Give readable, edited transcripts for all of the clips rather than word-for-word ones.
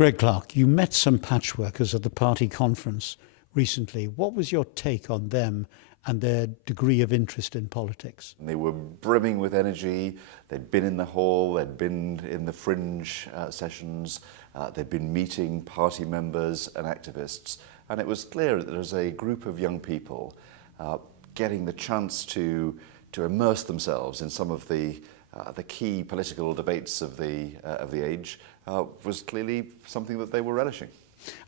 Greg Clark, you met some patchworkers at the party conference recently. What was your take on them and their degree of interest in politics? They were brimming with energy. They'd been in the hall, they'd been in the fringe sessions, they'd been meeting party members and activists, and it was clear that there was a group of young people getting the chance to immerse themselves in some of the key political debates of the age was clearly something that they were relishing.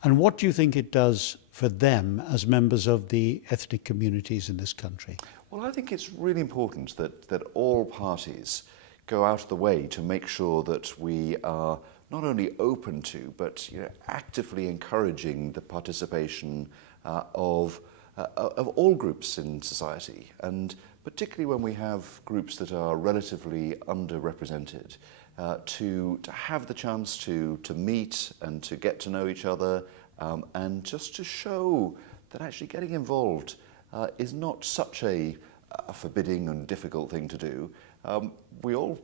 And what do you think it does for them as members of the ethnic communities in this country? Well, I think it's really important that all parties go out of the way to make sure that we are not only open to, but actively encouraging the participation of all groups in society, and particularly when we have groups that are relatively underrepresented, to have the chance to meet and to get to know each other, and just to show that actually getting involved is not such a forbidding and difficult thing to do. We all,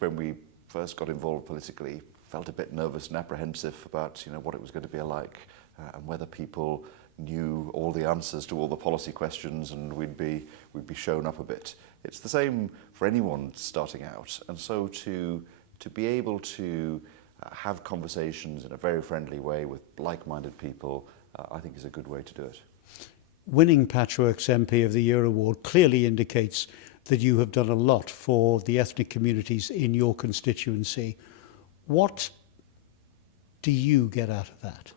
when we first got involved politically, felt a bit nervous and apprehensive about what it was going to be like, and whether people knew all the answers to all the policy questions, and we'd be shown up a bit. It's the same for anyone starting out, and so to be able to have conversations in a very friendly way with like-minded people, I think is a good way to do it. Winning Patchwork's MP of the Year award clearly indicates that you have done a lot for the ethnic communities in your constituency. What do you get out of that?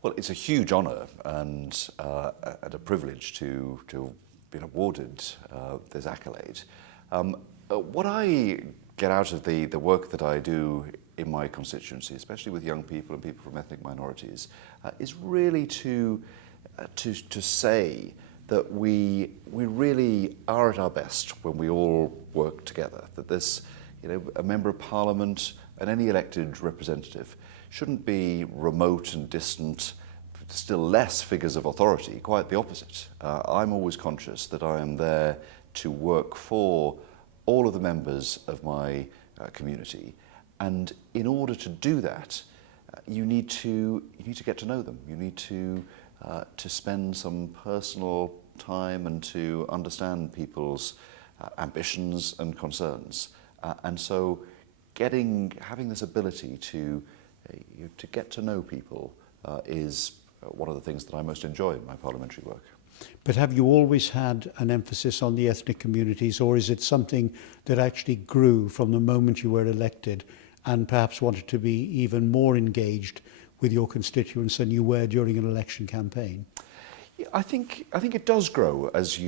Well, it's a huge honour and a privilege to have been awarded this accolade. What I get out of the work that I do in my constituency, especially with young people and people from ethnic minorities, is really to say that we really are at our best when we all work together. That this, a member of Parliament and any elected representative shouldn't be remote and distant, still less figures of authority, quite the opposite. I'm always conscious that I am there to work for all of the members of my community, and in order to do that, you need to get to know them. You need to spend some personal time and to understand people's ambitions and concerns, and so having this ability to get to know people is one of the things that I most enjoy in my parliamentary work. But have you always had an emphasis on the ethnic communities, or is it something that actually grew from the moment you were elected and perhaps wanted to be even more engaged with your constituents than you were during an election campaign? I think it does grow as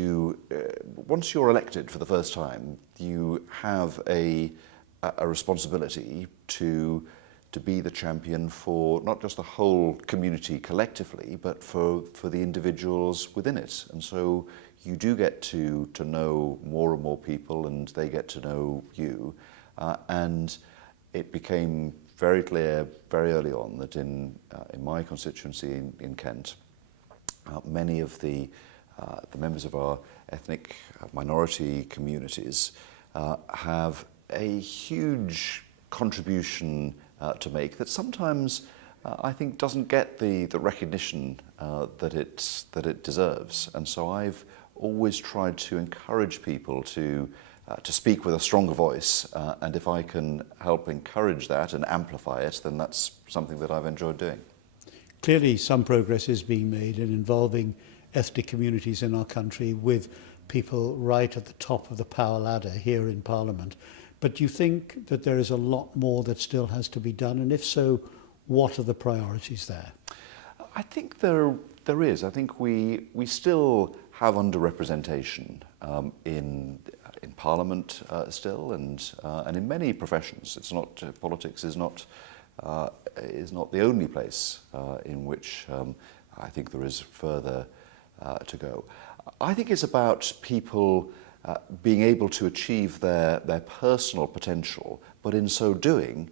once you're elected for the first time, you have a responsibility to be the champion for not just the whole community collectively, but for the individuals within it. And so you do get to know more and more people, and they get to know you. And it became very clear very early on that in my constituency in Kent, many of the members of our ethnic minority communities have a huge contribution to make that sometimes I think doesn't get the recognition that it deserves. And so I've always tried to encourage people to speak with a stronger voice, and if I can help encourage that and amplify it, then that's something that I've enjoyed doing. Clearly some progress is being made in involving ethnic communities in our country, with people right at the top of the power ladder here in Parliament. But do you think that there is a lot more that still has to be done? And if so, what are the priorities there? I think there is. I think we still have underrepresentation in Parliament still, and in many professions. It's not politics is not the only place in which I think there is further to go. I think it's about people being able to achieve their personal potential, but in so doing,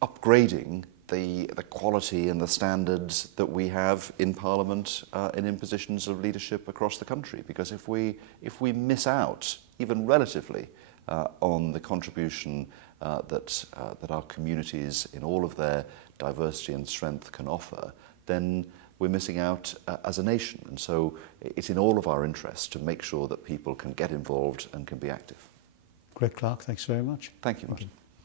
upgrading the quality and the standards that we have in Parliament and in positions of leadership across the country. Because if we miss out, even relatively, on the contribution that our communities in all of their diversity and strength can offer, then we're missing out as a nation. And so it's in all of our interests to make sure that people can get involved and can be active. Greg Clark, thanks very much. Thank you, Martin.